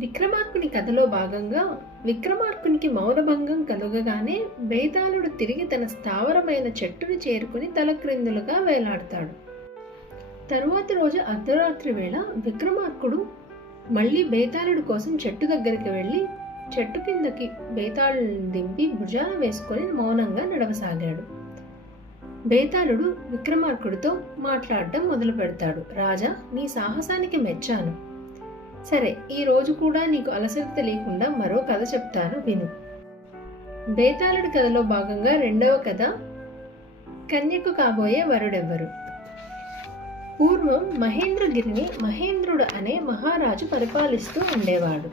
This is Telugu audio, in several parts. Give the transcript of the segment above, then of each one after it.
విక్రమార్కుని కథలో భాగంగా విక్రమార్కునికి మౌనభంగం కలుగగానే బేతాళుడు తిరిగి తన స్థావరమైన చెట్టుని చేరుకుని తలక్రిందులుగా వేలాడతాడు. తరువాతి రోజు అర్ధరాత్రి వేళ విక్రమార్కుడు మళ్ళీ బేతాళుడి కోసం చెట్టు దగ్గరికి వెళ్ళి చెట్టు కిందకి బేతాళుడిని దింపి భుజాన వేసుకొని మౌనంగా నడవసాగాడు. బేతాళుడు విక్రమార్కుడితో మాట్లాడడం మొదలు పెడతాడు. రాజా, నీ సాహసానికి మెచ్చాను. సరే, ఈ రోజు కూడా నీకు అలసట తెలియకుండా మరో కథ చెప్తాను, విను. బేతాళుడి కథలో భాగంగా రెండవ కథ, కన్యకు కాబోయే వరుడెవ్వరు. పూర్వం మహేంద్రగిరిని మహేంద్రుడు అనే మహారాజు పరిపాలిస్తూ ఉండేవాడు.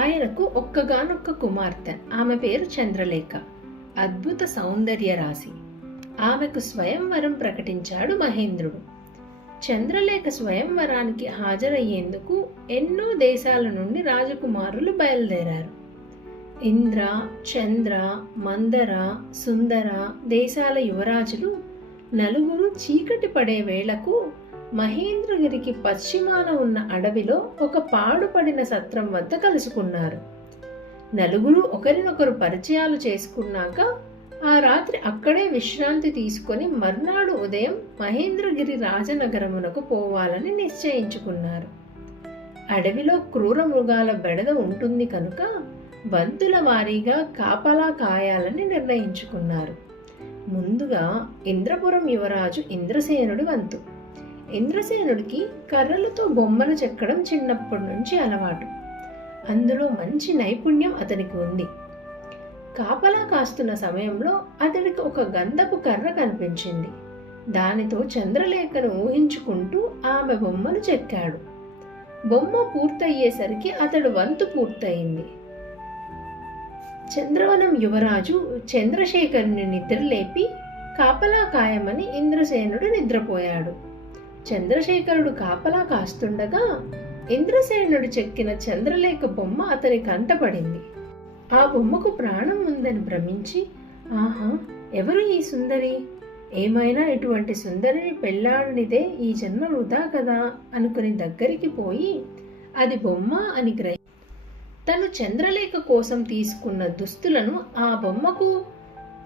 ఆయనకు ఒక్కగానొక్క కుమార్తె. ఆమె పేరు చంద్రలేఖ. అద్భుత సౌందర్య రాశి. ఆమెకు స్వయంవరం ప్రకటించాడు మహేంద్రుడు. చంద్రలేఖ స్వయంవరానికి హాజరయ్యేందుకు ఎన్నో దేశాల నుండి రాజకుమారులు బయలుదేరారు. ఇంద్ర, చంద్ర, మందర, సుందర దేశాల యువరాజులు నలుగురు చీకటి పడే వేళకు మహేంద్రగిరికి పశ్చిమాన ఉన్న అడవిలో ఒక పాడుపడిన సత్రం వద్ద కలుసుకున్నారు. నలుగురు ఒకరినొకరు పరిచయాలు చేసుకున్నాక ఆ రాత్రి అక్కడే విశ్రాంతి తీసుకొని మర్నాడు ఉదయం మహేంద్రగిరి రాజనగరమునకు పోవాలని నిశ్చయించుకున్నారు. అడవిలో క్రూర మృగాల బెడద ఉంటుంది కనుక వంతుల వారీగా కాపలా కాయాలని నిర్ణయించుకున్నారు. ముందుగా ఇంద్రపురం యువరాజు ఇంద్రసేనుడి వంతు. ఇంద్రసేనుడికి కర్రలతో బొమ్మలు చెక్కడం చిన్నప్పటి నుంచి అలవాటు. అందులో మంచి నైపుణ్యం అతనికి ఉంది. కాపలా కాస్తున్న సమయంలో అతడికి ఒక గంధపు కర్ర కనిపించింది. దానితో చంద్రలేఖను ఊహించుకుంటూ ఆమె బొమ్మను చెక్కాడు. బొమ్మ పూర్తయ్యేసరికి అతడు వంతు పూర్తయింది. చంద్రవనం యువరాజు చంద్రశేఖరుని నిద్రలేపి కాపలా కాయమని ఇంద్రసేనుడు నిద్రపోయాడు. చంద్రశేఖరుడు కాపలా కాస్తుండగా ఇంద్రసేనుడు చెక్కిన చంద్రలేఖ బొమ్మ అతని కంటపడింది. ఆ బొమ్మకు ప్రాణం ఉందని భ్రమించి, ఆహా, ఎవరు ఈ సుందరి? ఏమైనా ఇటువంటి సుందరిని పెళ్లాడనిదే ఈ జన్మ వృధా కదా అనుకుని దగ్గరికి పోయి అది బొమ్మ అని తను చంద్రలేఖ కోసం తీసుకున్న దుస్తులను ఆ బొమ్మకు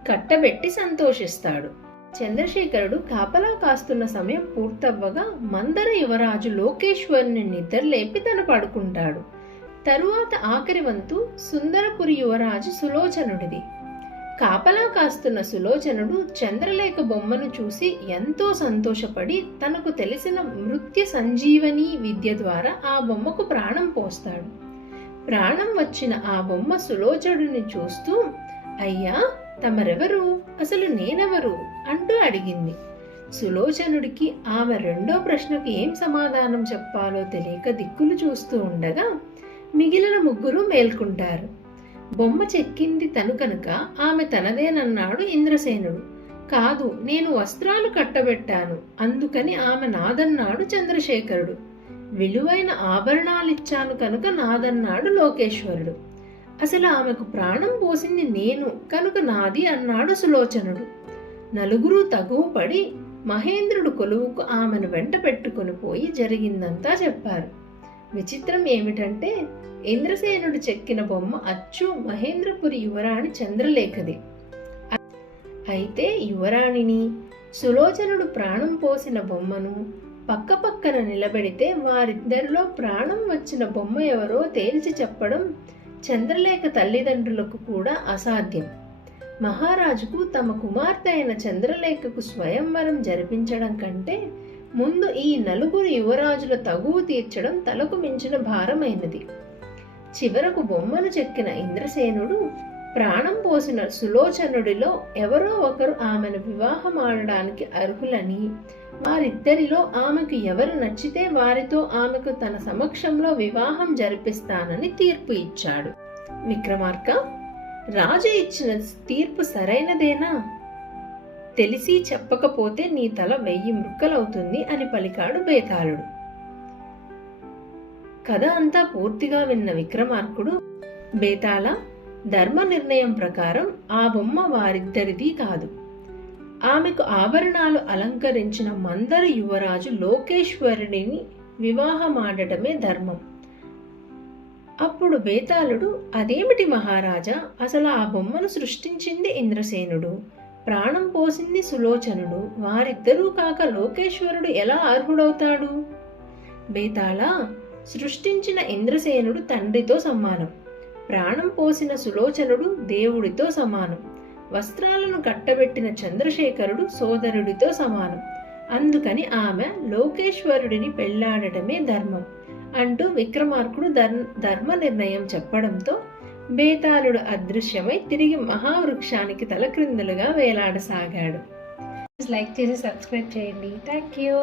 కట్టబెట్టి సంతోషిస్తాడు. చంద్రశేఖరుడు కాపలా కాస్తున్న సమయం పూర్తవ్వగా మందర యువరాజు లోకేశ్వరుని నిద్రలేపి తను పడుకుంటాడు. తరువాత ఆఖరి వంతు సుందరపురి యువరాజు సులోచనుడిది. కాపలా కాస్తున్న సులోచనుడు చంద్రలేఖ బొమ్మను చూసి ఎంతో సంతోషపడి తనకు తెలిసిన మృత్య సంజీవని విద్య ద్వారా ఆ బొమ్మకు ప్రాణం పోస్తాడు. ప్రాణం వచ్చిన ఆ బొమ్మ సులోచనుడిని చూస్తూ, అయ్యా, తమరెవరు? అసలు నేనెవరు అంటూ అడిగింది. సులోచనుడికి ఆమె రెండో ప్రశ్నకు ఏం సమాధానం చెప్పాలో తెలియక దిక్కులు చూస్తూ ఉండగా మిగిలిన ముగ్గురు మేల్కుంటారు. బొమ్మ చెక్కింది తను కనుక ఆమె తనదేనన్నాడు ఇంద్రసేనుడు. కాదు, నేను వస్త్రాలు కట్టబెట్టాను, అందుకని ఆమె నాదన్నాడు చంద్రశేఖరుడు. విలువైన ఆభరణాలిచ్చాను కనుక నాదన్నాడు లోకేశ్వరుడు. అసలు ఆమెకు ప్రాణం పోసింది నేను కనుక నాది అన్నాడు సులోచనుడు. నలుగురు తగువ పడి మహేంద్రుడు కొలువుకు ఆమెను వెంట పెట్టుకుని పోయి జరిగిందంతా చెప్పారు. విచిత్రం ఏమిటంటే ఇంద్రసేనుడు చెక్కిన బొమ్మ అచ్చు మహేంద్రపురి యువరాణి చంద్రలేఖది. అయితే యువరాణిని, సులోచనుడు ప్రాణం పోసిన బొమ్మను పక్కపక్కన నిలబెడితే వారిద్దరిలో ప్రాణం వచ్చిన బొమ్మ ఎవరో తేల్చి చెప్పడం చంద్రలేఖ తల్లిదండ్రులకు కూడా అసాధ్యం. మహారాజుకు తమ కుమార్తె అయిన చంద్రలేఖకు స్వయంవరం జరిపించడం కంటే ముందు ఈ నలుగురు యువరాజుల తగువు తీర్చడం తలకు మించిన భారమైనది. చివరకు బొమ్మను చెక్కిన ఇంద్రసేనుడు ప్రాణం పోసిన సులోచనుడిలో ఎవరో ఒకరు ఆమెను వివాహమాడడానికి అర్హులని, వారిద్దరిలో ఆమెకు ఎవరు నచ్చితే వారితో ఆమెకు తన సమక్షంలో వివాహం జరిపిస్తానని తీర్పు ఇచ్చాడు. విక్రమార్క, రాజు ఇచ్చిన తీర్పు సరైనదేనా? తెలిసి చెప్పకపోతే నీ తల 1000 ముక్కలవుతుంది అని పలికాడు బేతాళుడు. కథ అంతా పూర్తిగా విన్న విక్రమార్కుడు, బేతాళ, ధర్మ నిర్ణయం ప్రకారం ఆ బొమ్మ వారిద్దరిది కాదు. ఆమెకు ఆభరణాలు అలంకరించిన మందర యువరాజు లోకేశ్వరుడిని వివాహమాడటమే ధర్మం. అప్పుడు బేతాళుడు, అదేమిటి మహారాజా, అసలు ఆ బొమ్మను సృష్టించింది ఇంద్రసేనుడు, ప్రాణం పోసింది సులోచనుడు, వారిద్దరూ కాక లోకేశ్వరుడు ఎలా అర్హుడవుతాడు? బేతాళ, సృష్టించిన ఇంద్రసేనుడు తండ్రితో సమానం, ప్రాణం పోసిన సులోచనుడు దేవుడితో సమానం, వస్త్రాలను కట్టబెట్టిన చంద్రశేఖరుడు సోదరుడితో సమానం, అందుకని ఆమె లోకేశ్వరుడిని పెళ్లాడటమే ధర్మం అంటూ విక్రమార్కుడు ధర్మ నిర్ణయం చెప్పడంతో బేతాళుడు అదృశ్యమై తిరిగి మహావృక్షానికి తలక్రిందులుగా వేలాడసాగాడు. లైక్ చేసి సబ్స్క్రైబ్ చేయండి. Thank you.